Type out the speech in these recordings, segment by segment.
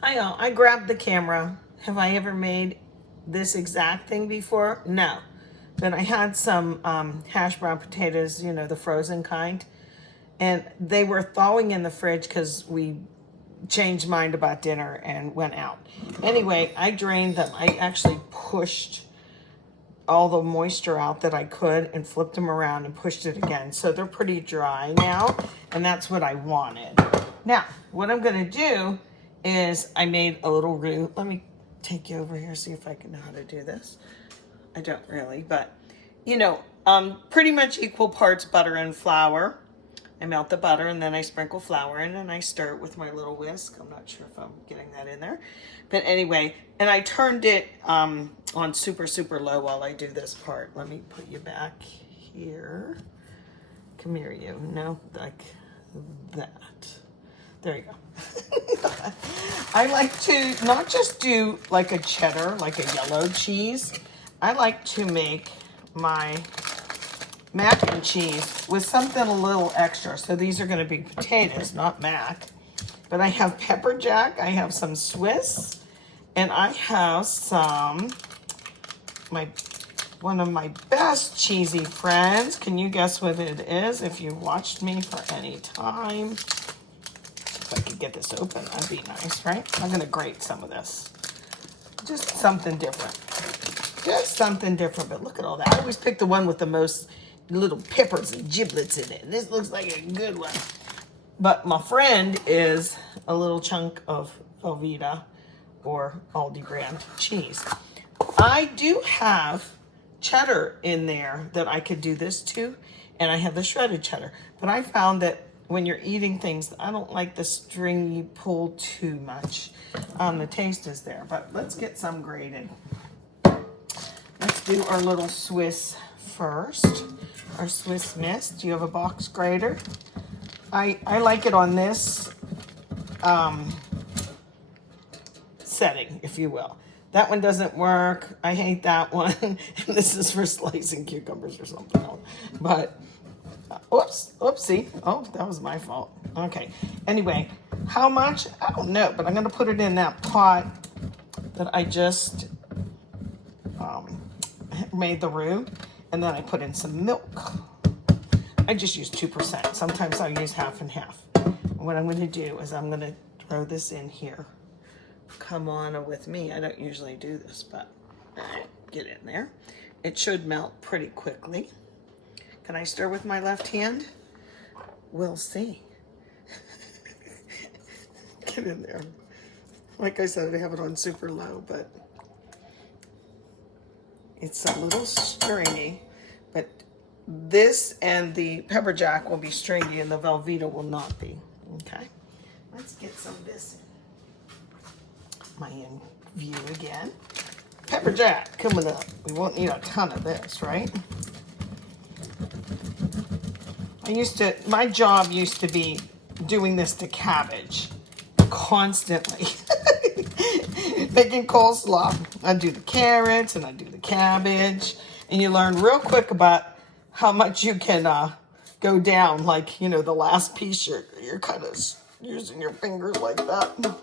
Hi all, I grabbed the camera. Have I ever made this exact thing before? No. But I had some hash brown potatoes, you know, the frozen kind. And they were thawing in the fridge because we changed mind about dinner and went out. Anyway, I drained them. I actually pushed all the moisture out that I could and flipped them around and pushed it again. So they're pretty dry now, and that's what I wanted. Now, what I'm gonna do is I made a little roux. Let me take you over here, see if I can know how to do this. I don't really, but you know, pretty much equal parts butter and flour. I melt the butter and then I sprinkle flour in and I stir it with my little whisk. I'm not sure if I'm getting that in there. But anyway, and I turned it on super, super low while I do this part. Let me put you back here. Come here, you. No, like that. There you go. I like to not just do like a cheddar, like a yellow cheese. I like to make my mac and cheese with something a little extra. So these are going to be potatoes, not mac. But I have pepper jack, I have some Swiss, and I have some, one of my best cheesy friends. Can you guess what it is if you watched me for any time? If I could get this open, that'd be nice, right? I'm going to grate some of this. Just something different. Just something different, but look at all that. I always pick the one with the most little peppers and giblets in it. This looks like a good one. But my friend is a little chunk of Velveeta or Aldi brand cheese. I do have cheddar in there that I could do this to, and I have the shredded cheddar. But I found that when you're eating things, I don't like the stringy pull too much. The taste is there, but let's get some grated. Let's do our little Swiss first. Our Swiss Miss. Do you have a box grater? I like it on this setting, if you will. That one doesn't work. I hate that one. And this is for slicing cucumbers or something else. But, oopsie. Oh, that was my fault. Okay. Anyway, how much? I don't know, but I'm going to put it in that pot that I just made the roux, and then I put in some milk. I just use 2%. Sometimes I'll use half and half. What I'm going to do is I'm going to throw this in here. Come on with me. I don't usually do this, but all right, get in there. It should melt pretty quickly. Can I stir with my left hand? We'll see. Get in there. Like I said, I have it on super low, but it's a little stringy, but this and the pepper jack will be stringy and the Velveeta will not be. Okay, let's get some of this in my in view again. Pepper jack coming up. We won't need a ton of this, right? My job used to be doing this to cabbage constantly. Making coleslaw. I do the carrots and I do the cabbage, and you learn real quick about how much you can go down. Like, you know, the last piece you're kind of using your fingers like that.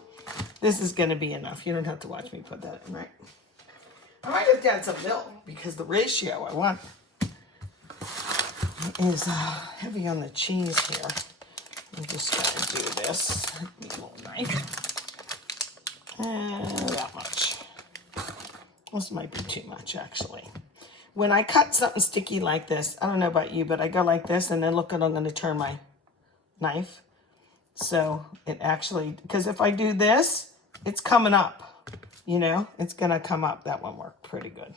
This is going to be enough. You don't have to watch me put that in, right? I might have to add some milk because the ratio I want is heavy on the cheese here. I'm just going to do this. Give me a little knife. That much. This might be too much, actually. When I cut something sticky like this, I don't know about you, but I go like this, and then look, and I'm going to turn my knife. So it actually, because if I do this, it's coming up. You know, it's going to come up. That one worked pretty good.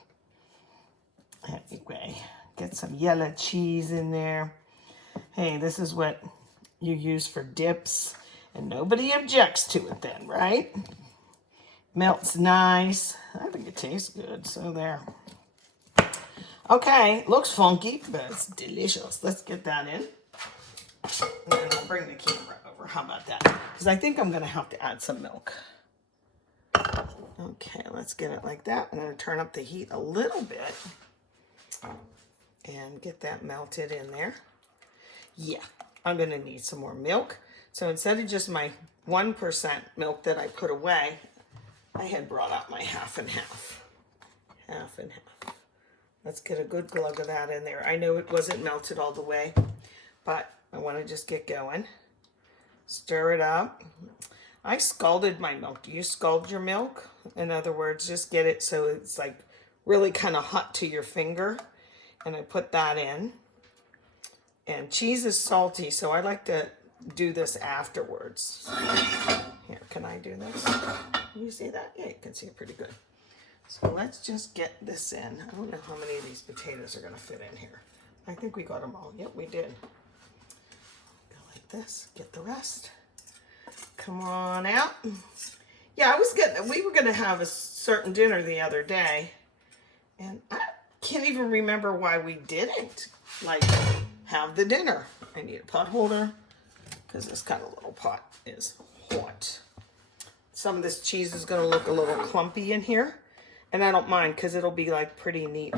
Anyway, get some yellow cheese in there. Hey, this is what you use for dips, and nobody objects to it then, right? Melts nice. I think it tastes good, so there. Okay, looks funky, but it's delicious. Let's get that in. And then I'll bring the camera over. How about that? Because I think I'm going to have to add some milk. Okay, let's get it like that. I'm going to turn up the heat a little bit and get that melted in there. Yeah, I'm going to need some more milk. So instead of just my 1% milk that I put away, I had brought out my half and half. Half and half. Let's get a good glug of that in there. I know it wasn't melted all the way, but I want to just get going. Stir it up. I scalded my milk. Do you scald your milk? In other words, just get it so it's like really kind of hot to your finger. And I put that in. And cheese is salty, so I like to do this afterwards. Here, can I do this? Can you see that? Yeah, you can see it pretty good. So let's just get this in. I don't know how many of these potatoes are going to fit in here. I think we got them all. Yep, we did. Go like this. Get the rest. Come on out. Yeah, we were going to have a certain dinner the other day, and I can't even remember why we didn't, like, have the dinner. I need a pot holder, because this kind of little pot is hot. Some of this cheese is going to look a little clumpy in here. And I don't mind because it'll be like pretty neat,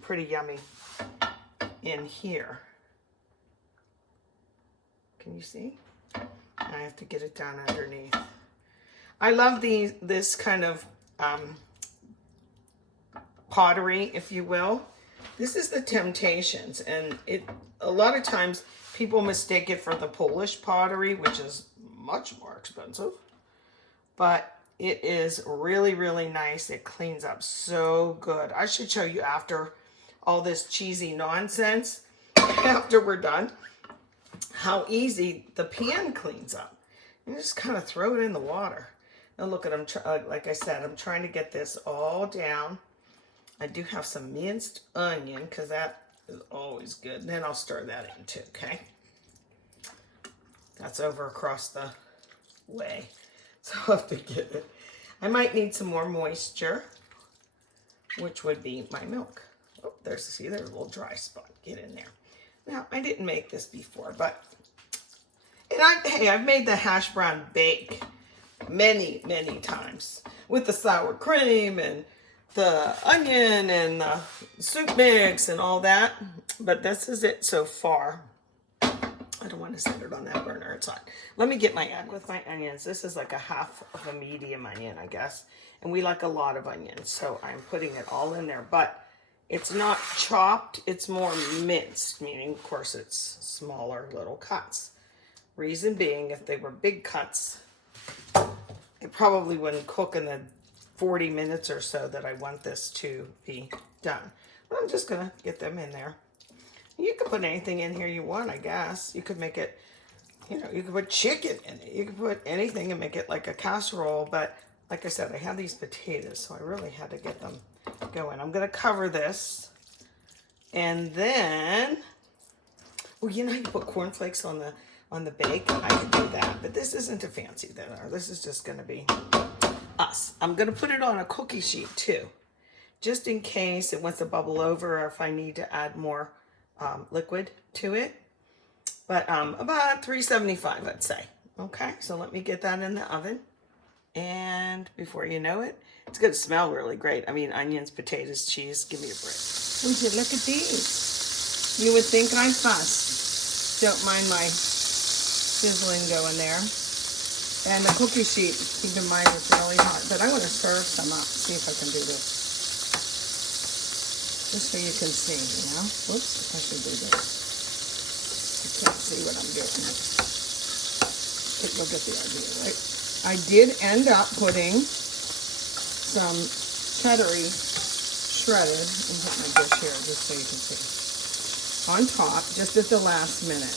pretty yummy in here. Can you see? I have to get it down underneath. I love this kind of pottery, if you will. This is the Temptations, and a lot of times people mistake it for the Polish pottery, which is much more expensive. But it is really, really nice. It cleans up so good. I should show you after all this cheesy nonsense, after we're done, how easy the pan cleans up. You just kind of throw it in the water. Now look at them. Like I said, I'm trying to get this all down. I do have some minced onion because that is always good. And then I'll stir that in too, okay? That's over across the way. So I'll have to get it. I might need some more moisture, which would be my milk. Oh, there's a little dry spot. Get in there. Now, I didn't make this before, but I've made the hash brown bake many, many times with the sour cream and the onion and the soup mix and all that. But this is it so far. I don't want to set it on that burner. It's hot. Let me get my egg with my onions. This is like a half of a medium onion, I guess. And we like a lot of onions, so I'm putting it all in there. But it's not chopped. It's more minced, meaning, of course, it's smaller little cuts. Reason being, if they were big cuts, it probably wouldn't cook in the 40 minutes or so that I want this to be done. But I'm just going to get them in there. You could put anything in here you want, I guess. You could make it, you could put chicken in it. You could put anything and make it like a casserole. But like I said, I have these potatoes, so I really had to get them going. I'm going to cover this. And then, well, you put cornflakes on the bake. I could do that. But this isn't a fancy dinner. This is just going to be us. I'm going to put it on a cookie sheet, too. Just in case it wants to bubble over or if I need to add more liquid to it, but about 375, I'd say. Okay, so let me get that in the oven, and before you know it, it's going to smell really great. I mean, onions, potatoes, cheese. Give me a break. Would you look at these? You would think I fuss. Don't mind my sizzling going there. And the cookie sheet, keep in mind, it's really hot, but I want to serve some up. See if I can do this. Just so you can see, Whoops, I should do this. You can't see what I'm doing. Take a look at the idea, right? I did end up putting some cheddar-y shredded, and put my dish here just so you can see, on top, just at the last minute.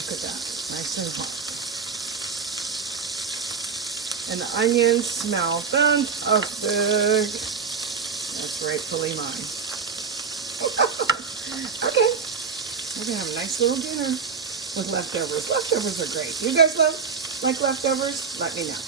Look at that, nice and hot. And the onions smell fantastic. That's rightfully mine. Okay. We're going to have a nice little dinner with leftovers. Leftovers are great. You guys like leftovers? Let me know.